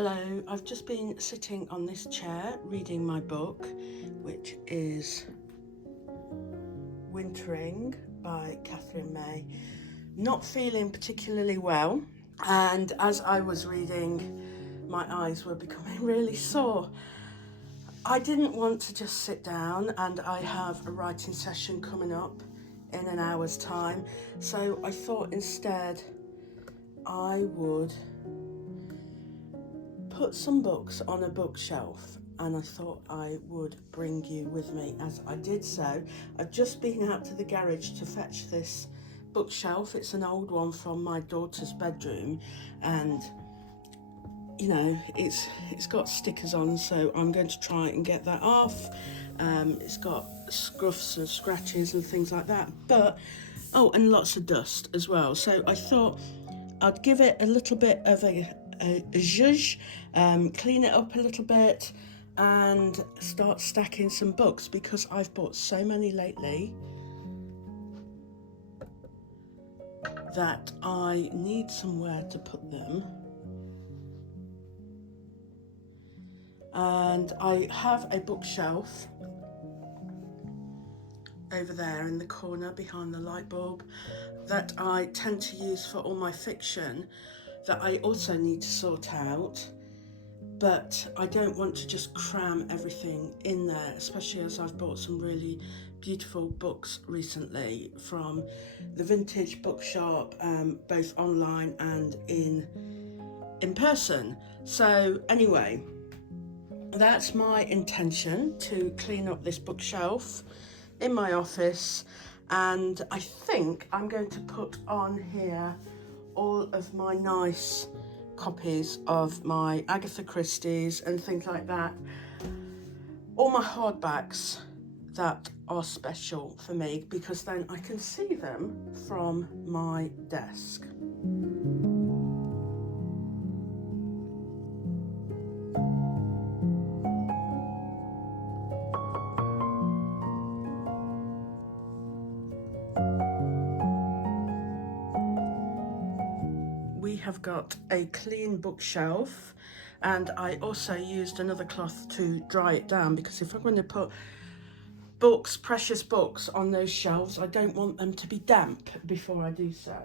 Hello, I've just been sitting on this chair reading my book, which is Wintering by Catherine May. Not feeling particularly well, and as I was reading, my eyes were becoming really sore. I didn't want to just sit down, and I have a writing session coming up in an hour's time, so I thought instead I would put some books on a bookshelf, and I thought I would bring you with me as I did so. I've just been out to the garage to fetch this bookshelf. It's an old one from my daughter's bedroom, and you know, it's got stickers on, so I'm going to try and get that off. It's got scruffs and scratches and things like that, but and lots of dust as well. So I thought I'd give it a little bit of a zhuzh, clean it up a little bit and start stacking some books, because I've bought so many lately that I need somewhere to put them. And I have a bookshelf over there in the corner behind the light bulb that I tend to use for all my fiction that I also need to sort out, but I don't want to just cram everything in there, especially as I've bought some really beautiful books recently from the vintage bookshop, both online and in person. So anyway, that's my intention, to clean up this bookshelf in my office, and I think I'm going to put on here all of my nice copies of my Agatha Christie's and things like that, all my hardbacks that are special for me, because then I can see them from my desk. We have got a clean bookshelf, and I also used another cloth to dry it down, because if I'm going to put books, precious books, on those shelves, I don't want them to be damp before I do so.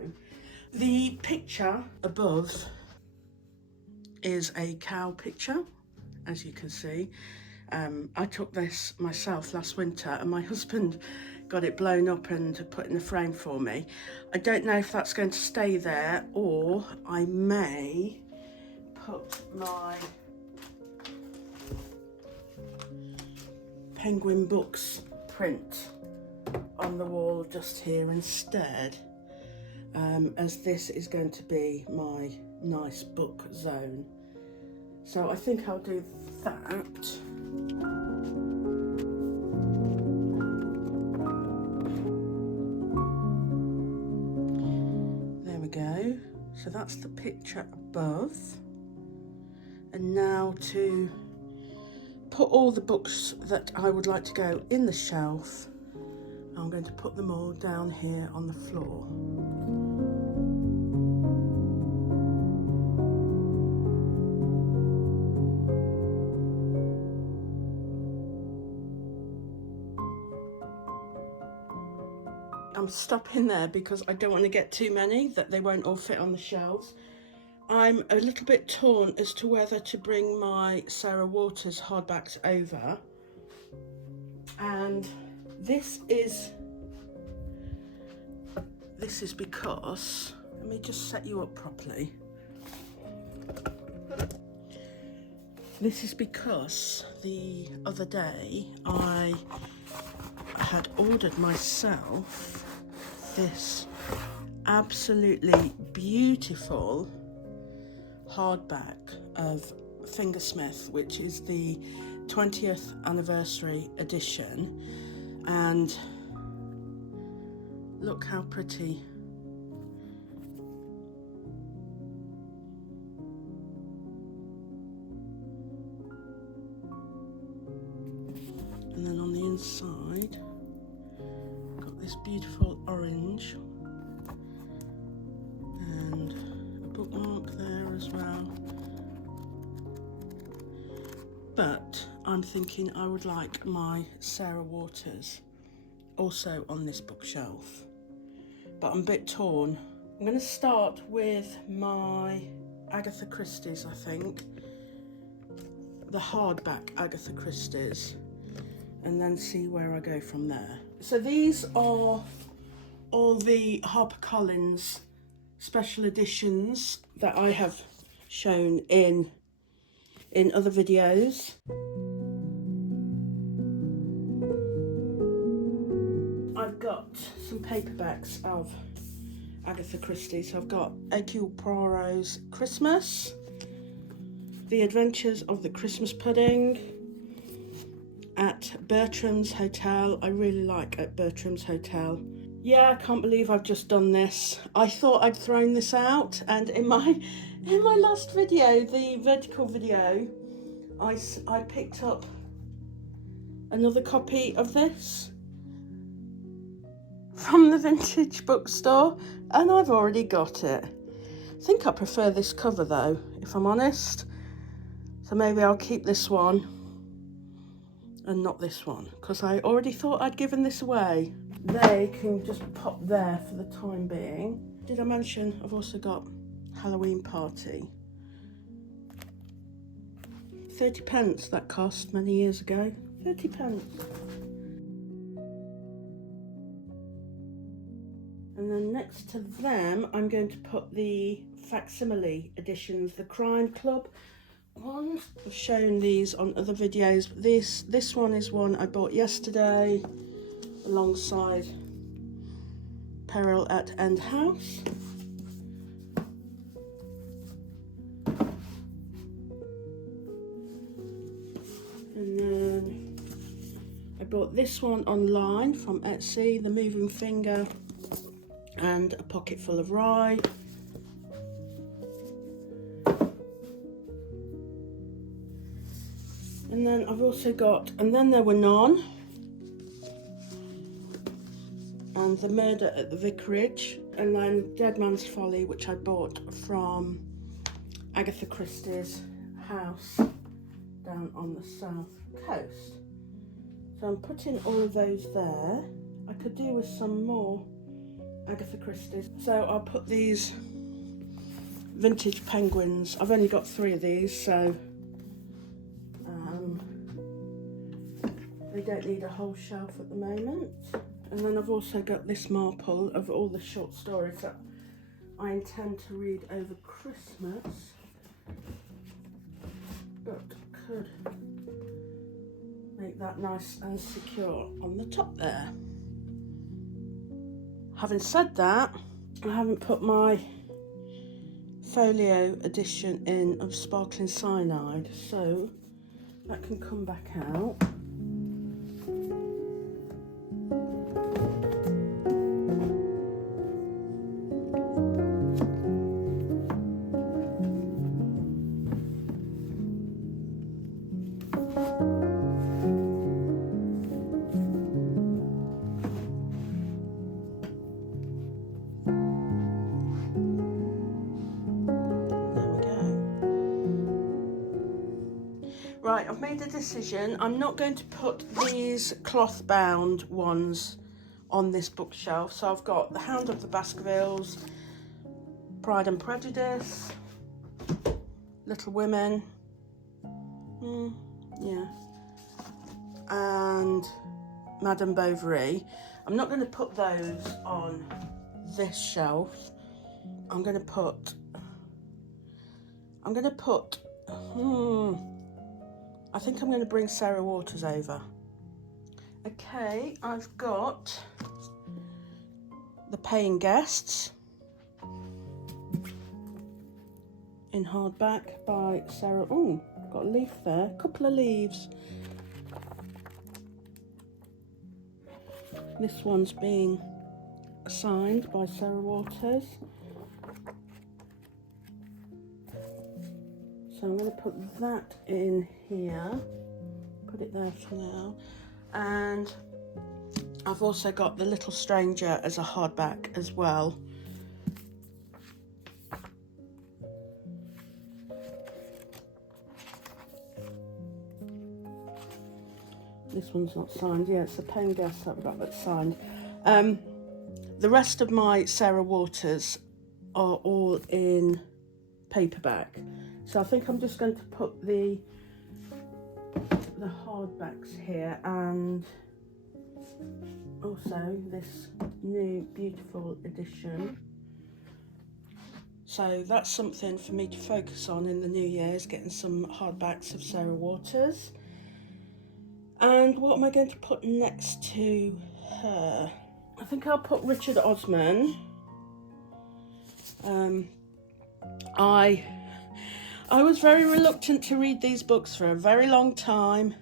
The picture above is a cow picture, as you can see. I took this myself last winter, and my husband got it blown up and put in a frame for me. I don't know if that's going to stay there, or I may put my Penguin Books print on the wall just here instead, as this is going to be my nice book zone. So I think I'll do that. There we go. So that's the picture above. And now to put all the books that I would like to go in the shelf, I'm going to put them all down here on the floor. I'm stopping there because I don't want to get too many that they won't all fit on the shelves. I'm a little bit torn as to whether to bring my Sarah Waters hardbacks over, and this is because, let me just set you up properly. This is because the other day I had ordered myself this absolutely beautiful hardback of Fingersmith, which is the 20th anniversary edition, and look how pretty. And then on the inside, got this beautiful orange and a bookmark there as well. but I'm thinking I would like my Sarah Waters also on this bookshelf, but I'm a bit torn. I'm going to start with my Agatha Christie's, I think, the hardback Agatha Christie's, and then see where I go from there. So these are all the HarperCollins special editions that I have shown in other videos. I've got some paperbacks of Agatha Christie. So I've got Hercule Poirot's Christmas, The Adventures of the Christmas Pudding, At Bertram's Hotel. I really like At Bertram's Hotel. Yeah, I can't believe I've just done this. I thought I'd thrown this out, and in my last video, the vertical video, I picked up another copy of this from the vintage bookstore, and I've already got it. I think I prefer this cover though, if I'm honest. So maybe I'll keep this one and not this one, because I already thought I'd given this away. They can just pop there for the time being. Did I mention I've also got Halloween Party? 30p that cost many years ago. 30p. And then next to them, I'm going to put the facsimile editions, the Crime Club ones. I've shown these on other videos, but this one is one I bought yesterday alongside Peril at End House. And then I bought this one online from Etsy, The Moving Finger and A Pocket Full of Rye. And then I've also got And Then There Were None and The Murder at the Vicarage, and then Dead Man's Folly, which I bought from Agatha Christie's house down on the south coast. So I'm putting all of those there. I could do with some more Agatha Christie's. So I'll put these vintage penguins. I've only got 3 of these, so they don't need a whole shelf at the moment. And then I've also got this marple of all the short stories that I intend to read over Christmas, but could make that nice and secure on the top there. Having said that, I haven't put my folio edition in of Sparkling Cyanide, so that can come back out. Right, I've made a decision. I'm not going to put these cloth bound ones on this bookshelf. So I've got The Hound of the Baskervilles, Pride and Prejudice, Little Women, yeah, and Madame Bovary. I'm not going to put those on this shelf. I'm going to put I think I'm going to bring Sarah Waters over. Okay, I've got The Paying Guests in hardback by Sarah. Oh, got a leaf there, a couple of leaves. This one's being signed by Sarah Waters. So I'm going to put that in here, put it there for now. And I've also got The Little Stranger as a hardback as well. This one's not signed. Yeah, it's a Pain Guest I've got that's signed. The rest of my Sarah Waters are all in paperback. So I think I'm just going to put the hardbacks here, and also this new beautiful edition. So that's something for me to focus on in the new year, is getting some hardbacks of Sarah Waters. And what am I going to put next to her? I think I'll put Richard Osman. I was very reluctant to read these books for a very long time,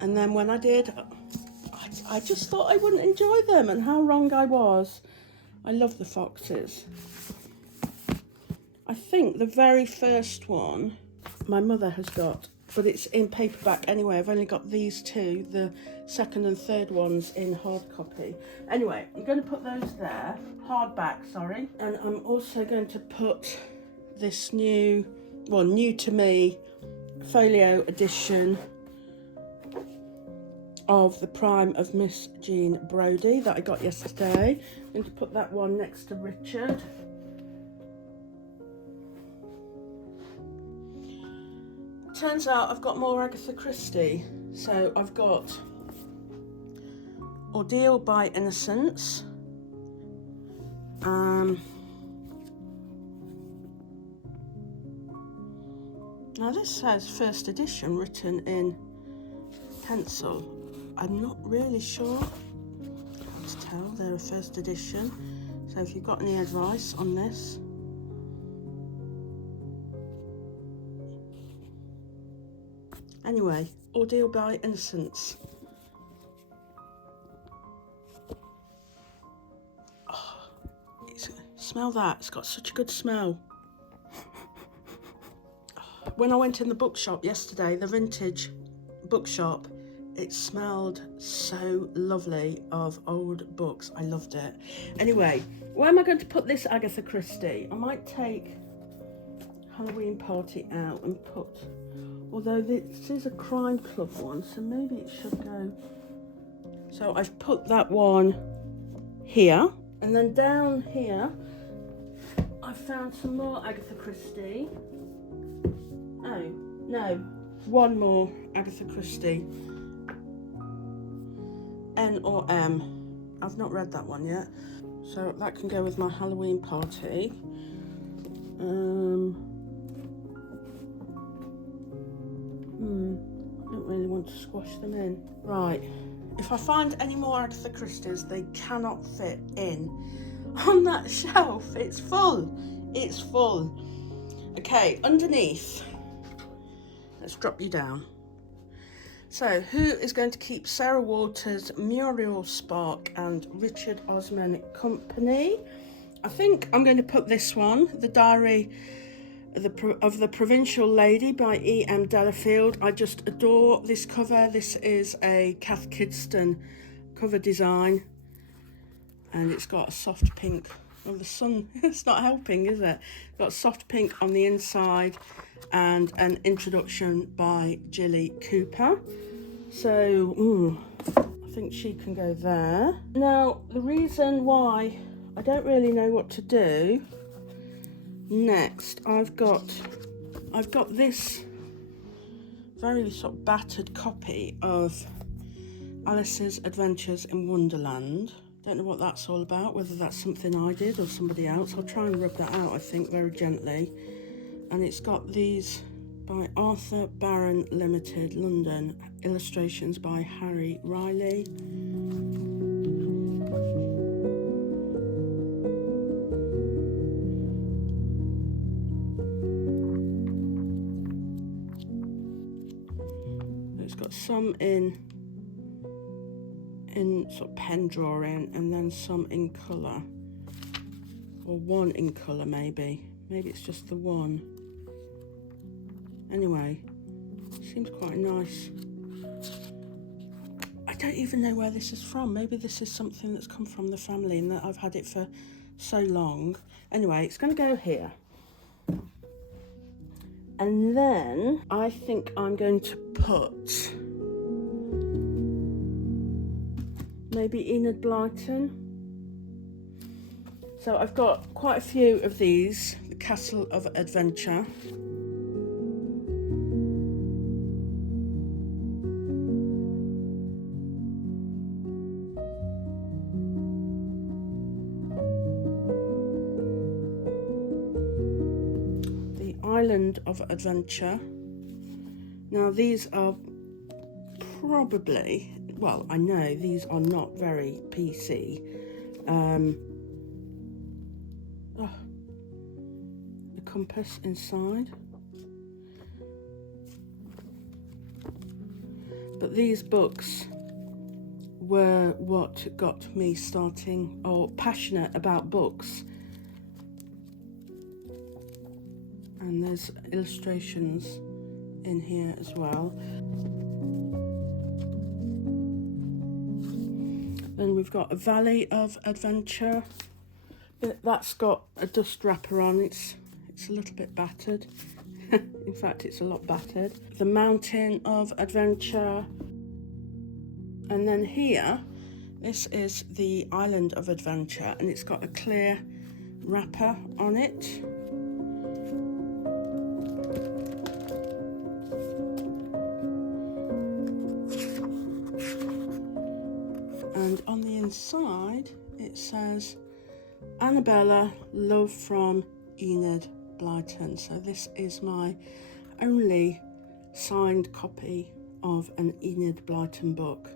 and then when I did, I just thought I wouldn't enjoy them, and how wrong I was. I love the foxes. I think the very first one my mother has got, but it's in paperback anyway. I've only got these two, the second and third ones in hard copy. Anyway, I'm going to put those there, hardback, sorry. And I'm also going to put this new to me, folio edition of The Prime of Miss Jean Brodie that I got yesterday. I'm going to put that one next to Richard. Turns out I've got more Agatha Christie. So I've got Ordeal by Innocence. Now this says first edition written in pencil. I'm not really sure how to tell they're a first edition. So if you've got any advice on this. Anyway, Ordeal by Innocence. Oh, smell that, it's got such a good smell. When I went in the bookshop yesterday, the vintage bookshop, it smelled so lovely of old books. I loved it. Anyway, where am I going to put this Agatha Christie? I might take Halloween Party out and put, although this is a crime club one, so maybe it should go. So I've put that one here, and then down here I found some more Agatha Christie. Oh no, one more Agatha Christie. N or M. I've not read that one yet, so that can go with my Halloween Party. I don't really want to squash them in. Right, if I find any more Agatha Christie's, they cannot fit in on that shelf. It's full. It's full. Okay, underneath. Let's drop you down. So, who is going to keep Sarah Waters, Muriel Spark and Richard Osman company? I think I'm going to put this one, The Diary of the Provincial Lady by E.M. Delafield. I just adore this cover. This is a Kath Kidston cover design, and it's got a soft pink. Oh, the sun, it's not helping, is it? It's got soft pink on the inside and an introduction by Jilly Cooper. So, I think she can go there. Now, the reason why I don't really know what to do next, I've got this very sort of battered copy of Alice's Adventures in Wonderland. Don't know what that's all about, whether that's something I did or somebody else. I'll try and rub that out, I think, very gently. And it's got these by Arthur Barron Limited, London. Illustrations by Harry Riley. It's got some in sort of pen drawing, and then some in colour, or one in colour maybe it's just the one. Anyway, seems quite nice. I don't even know where this is from. Maybe this is something that's come from the family and that I've had it for so long. Anyway, it's going to go here. And then I think I'm going to put maybe Enid Blyton. So I've got quite a few of these, the Castle of Adventure. The Island of Adventure. Now these are probably, well, I know these are not very PC. The compass inside. But these books were what got me starting or passionate about books. And there's illustrations in here as well. Then we've got a Valley of Adventure. That's got a dust wrapper on. It's a little bit battered. In fact, it's a lot battered. The Mountain of Adventure. And then here, this is the Island of Adventure, and it's got a clear wrapper on it. And on the inside, it says, Annabella, love from Enid Blyton. So this is my only signed copy of an Enid Blyton book.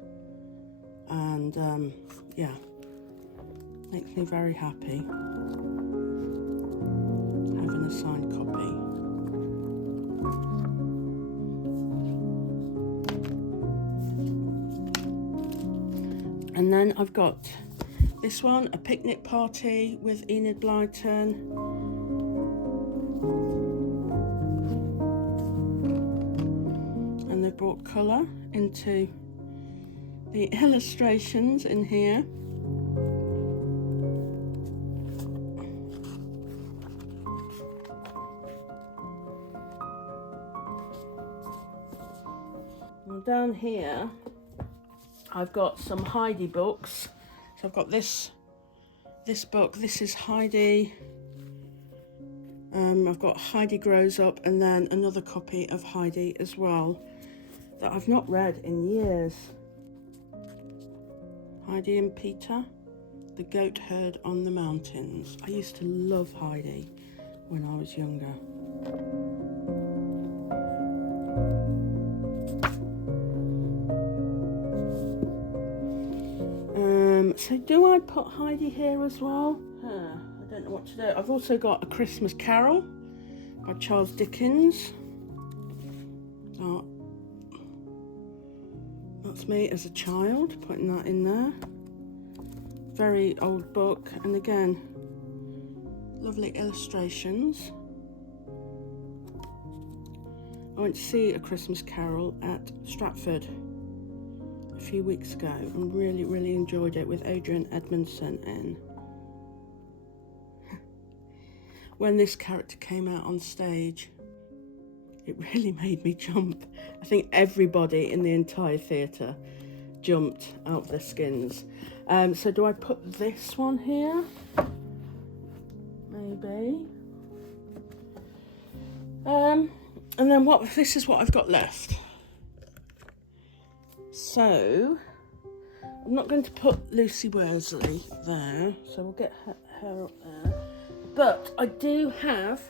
And yeah, makes me very happy having a signed copy. And then I've got this one, A Picnic Party with Enid Blyton. And they've brought colour into the illustrations in here. And down here, I've got some Heidi books. So I've got this book. This is Heidi. I've got Heidi Grows Up, and then another copy of Heidi as well that I've not read in years. Heidi and Peter, the goat herd on the mountains. I used to love Heidi when I was younger. So do I put Heidi here as well? I don't know what to do. I've also got A Christmas Carol by Charles Dickens. Oh, that's me as a child, putting that in there. Very old book, and again, lovely illustrations. I went to see A Christmas Carol at Stratford a few weeks ago and really enjoyed it, with Adrian Edmondson in. When this character came out on stage, it really made me jump. I think everybody in the entire theatre jumped out of their skins. So do I put this one here? Maybe. And then this is what I've got left. So I'm not going to put Lucy Worsley there, so we'll get her up there. But I do have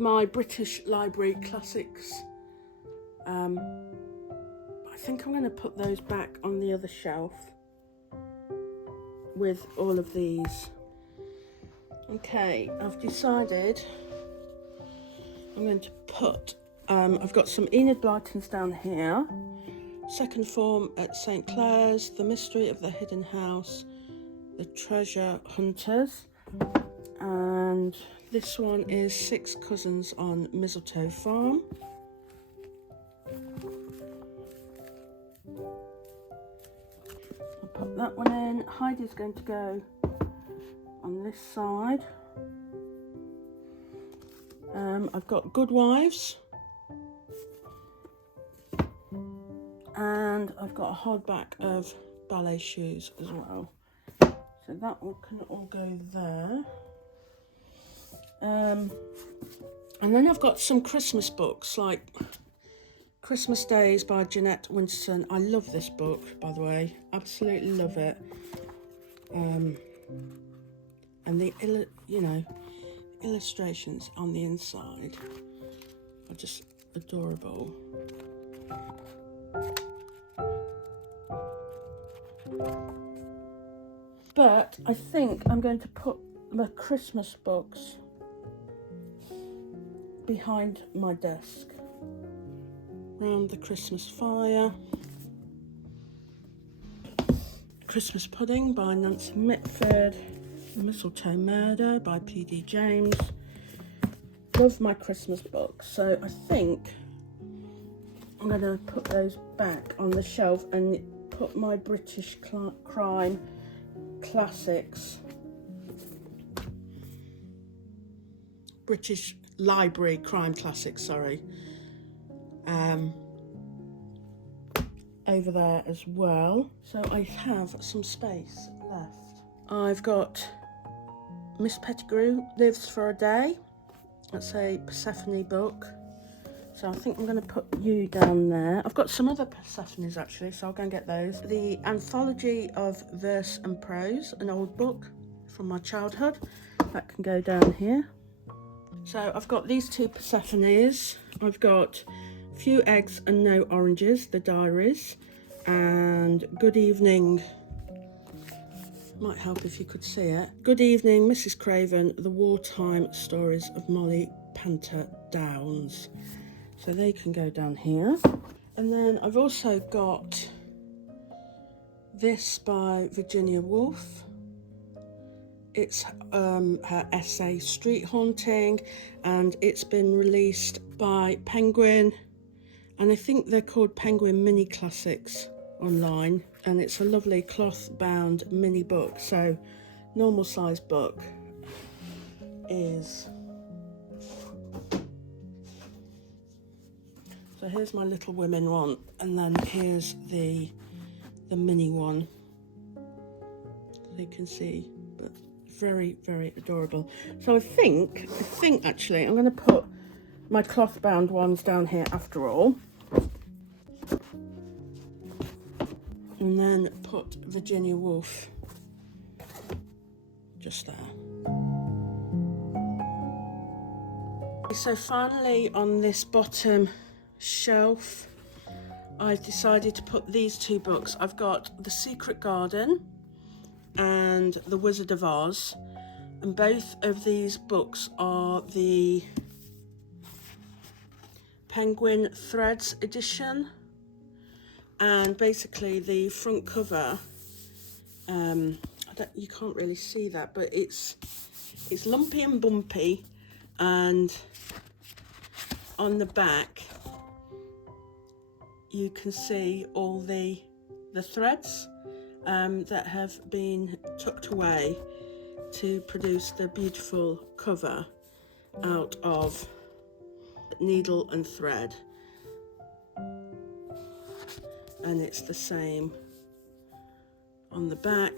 my British Library classics. I think I'm going to put those back on the other shelf with all of these. Okay, I've decided I'm going to put, I've got some Enid Blytons down here, Second Form at St Clair's, The Mystery of the Hidden House, The Treasure Hunters, and this one is Six Cousins on Mistletoe Farm. I'll put that one in. Heidi's going to go on this side. I've got Good Wives, and I've got a hardback of Ballet Shoes as well. So that can all go there. And then I've got some Christmas books, like Christmas Days by Jeanette Winterson. I love this book, by the way, absolutely love it. And the illustrations on the inside are just adorable. But I think I'm going to put the Christmas books behind my desk. Round the Christmas Fire. Christmas Pudding by Nancy Mitford. Mistletoe Murder by P.D. James. Love my Christmas books, so I think I'm going to put those back on the shelf and put my British crime classics, British Library crime classics, sorry, over there as well. So I have some space left. I've got Miss Pettigrew Lives for a Day. That's a Persephone book. So I think I'm going to put you down there. I've got some other Persephones actually, so I'll go and get those. The Anthology of Verse and Prose, an old book from my childhood. That can go down here. So I've got these two Persephones. I've got Few Eggs and No Oranges, the diaries, and Good Evening. Might help if you could see it. Good Evening, Mrs. Craven, The Wartime Stories of Molly Panther Downs. So they can go down here. And then I've also got this by Virginia Woolf. It's her essay Street Haunting, and it's been released by Penguin, and I think they're called Penguin Mini Classics online, and it's a lovely cloth bound mini book. So normal size book is, so here's my Little Women one, and then here's the mini one, so you can see, but very, very adorable. So I think actually I'm going to put my cloth bound ones down here after all, and then put Virginia Woolf just there. So finally, on this bottom shelf, I've decided to put these two books. I've got The Secret Garden and The Wizard of Oz, and both of these books are the Penguin Threads edition. And basically the front cover, you can't really see that, but it's lumpy and bumpy, and on the back you can see all the threads that have been tucked away to produce the beautiful cover out of needle and thread. And it's the same on the back,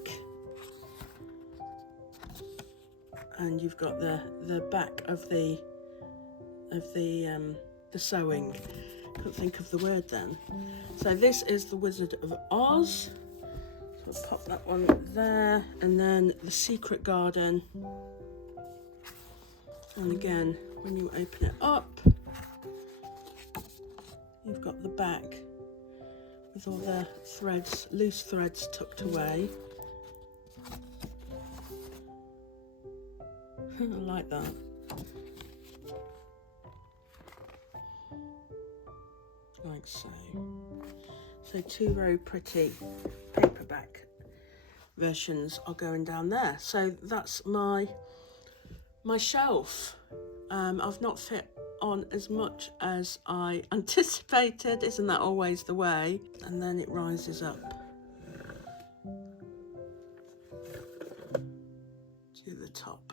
and you've got the back of the sewing. Couldn't think of the word then. So this is The Wizard of Oz. So I'll pop that one there, and then The Secret Garden. And again, when you open it up, you've got the back with all the threads, loose threads tucked away. I like that. Like so. So two very pretty paperback versions are going down there. So that's my shelf. I've not fit on as much as I anticipated. Isn't that always the way? And then it rises up to the top.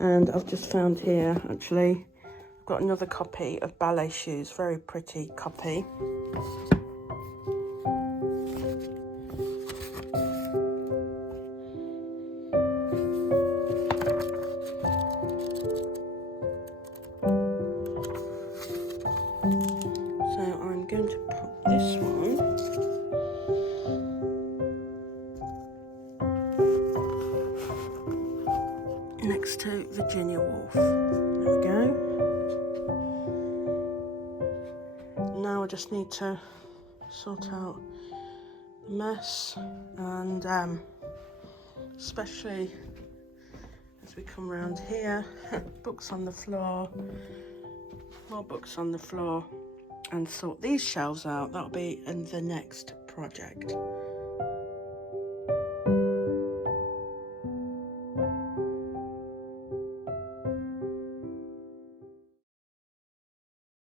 And I've just found here, actually, I've got another copy of Ballet Shoes, very pretty copy. So I'm going to put this one next to Virginia Woolf. There we go. Now I just need to sort out the mess, and especially as we come around here, books on the floor, more books on the floor, and sort these shelves out. That'll be in the next project.